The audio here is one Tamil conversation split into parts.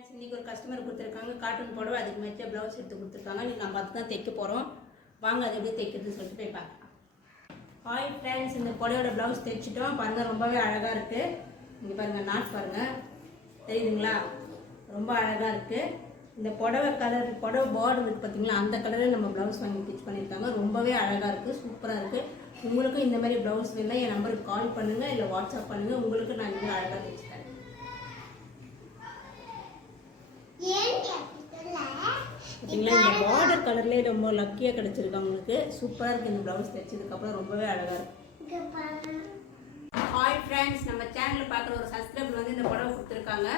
ஃப்ரெண்ட்ஸ் இன்றைக்கி ஒரு கஸ்டமர் கொடுத்துருக்காங்க காட்டன் புடவை அதுக்கு மேட்சாக ப்ளவுஸ் எடுத்து கொடுத்துருக்காங்க இன்றைக்கி நம்ம அதுக்கு தான் தைக்க போகிறோம். வாங்க அது எப்படி தைக்கிறதுன்னு சொல்லிட்டு போய் பார்க்கலாம். ஹாய் ஃப்ரெண்ட்ஸ், இந்த புடவையோட ப்ளவுஸ் தைச்சிட்டோம். பாருங்கள் ரொம்பவே அழகாக இருக்குது. இங்கே பாருங்கள் நாட் பாருங்கள், தெரியுதுங்களா? ரொம்ப அழகாக இருக்குது. இந்த புடவை கலர் புடவை பார்டர் இருக்குது பார்த்தீங்களா, அந்த கலரில் நம்ம ப்ளவுஸ் வாங்கி ஸ்டிச் பண்ணியிருக்காங்க. ரொம்பவே அழகாக இருக்குது, சூப்பராக இருக்குது. உங்களுக்கும் இந்த மாதிரி ப்ளவுஸ் வேணுன்னா என் நம்பருக்கு கால் பண்ணுங்கள், இல்லை வாட்ஸ்அப் பண்ணுங்கள். உங்களுக்கு நான் இன்னும் அழகாக தைச்சிட்டேன். பார்த்தீங்களா, இந்த பார்டர் கலர்லேயே ரொம்ப லக்கியாக கிடச்சிருக்கு அவங்களுக்கு. சூப்பராக இருக்குது. இந்த ப்ளவுஸ் தைச்சதுக்கப்புறம் ரொம்பவே அழகாக இருக்குது. ஹாய் ஃப்ரெண்ட்ஸ், நம்ம சேனலில் பார்க்குற ஒரு சப்ஸ்கிரைபர் வந்து இந்த புடவை கொடுத்துருக்காங்க.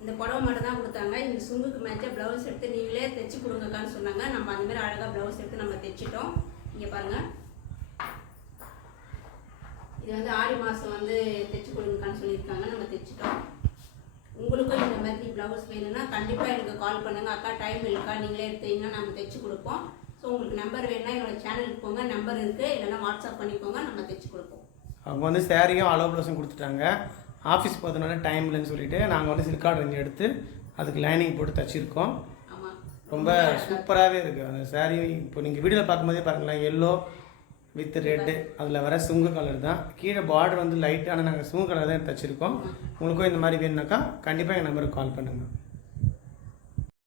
இந்த புடவை மட்டும் தான் கொடுத்தாங்க. இந்த சுங்குக்கு மேட்சாக ப்ளவுஸ் எடுத்து நீங்களே தைச்சி கொடுங்கக்கான்னு சொன்னாங்க. நம்ம அந்த மாதிரி அழகாக ப்ளவுஸ் எடுத்து நம்ம தைச்சிட்டோம். இங்கே பாருங்கள், இது வந்து ஆடி மாதம் வந்து தைச்சி கொடுங்கக்கான்னு சொல்லியிருக்காங்க. நம்ம தைச்சிட்டோம். உங்களுக்கும் இந்த மாதிரி ப்ளவுஸ் வேணும்னா கண்டிப்பாக எனக்கு கால் பண்ணுங்கள். அக்கா டைம் இருக்கா, நீங்களே எடுத்தீங்கன்னா நம்ம தைச்சி கொடுப்போம். ஸோ உங்களுக்கு நம்பர் வேணுன்னா என்னோட சேனலுக்கு போங்க, நம்பர் இருக்குது, இல்லைன்னா வாட்ஸ்அப் பண்ணிக்கோங்க, நம்ம தைச்சி கொடுப்போம். அவங்க வந்து சேரீயும் அளவு ப்ளவுஸும் கொடுத்துட்டாங்க. ஆஃபீஸ் போகிறதுனால டைம் இல்லைன்னு சொல்லிட்டு நாங்கள் வந்து சில்க் ஆர்டர் எடுத்து அதுக்கு லைனிங் போட்டு தைச்சிருக்கோம். ஆமாம், ரொம்ப சூப்பராகவே இருக்குது அந்த சேரீ. இப்போ நீங்கள் வீடியோவில் பார்க்கும்போதே பாருங்களேன், எல்லோ வித் ரெட்டு, அதில் வர சுங்கு கலர் தான். கீழே பார்டர் வந்து லைட்டான நாங்கள் சுங்கு கலர் தான் தைச்சிருக்கோம். உங்களுக்கும் இந்த மாதிரி வேணுனாக்கா கண்டிப்பாக எங்கள் நம்பருக்கு கால் பண்ணுங்கள்.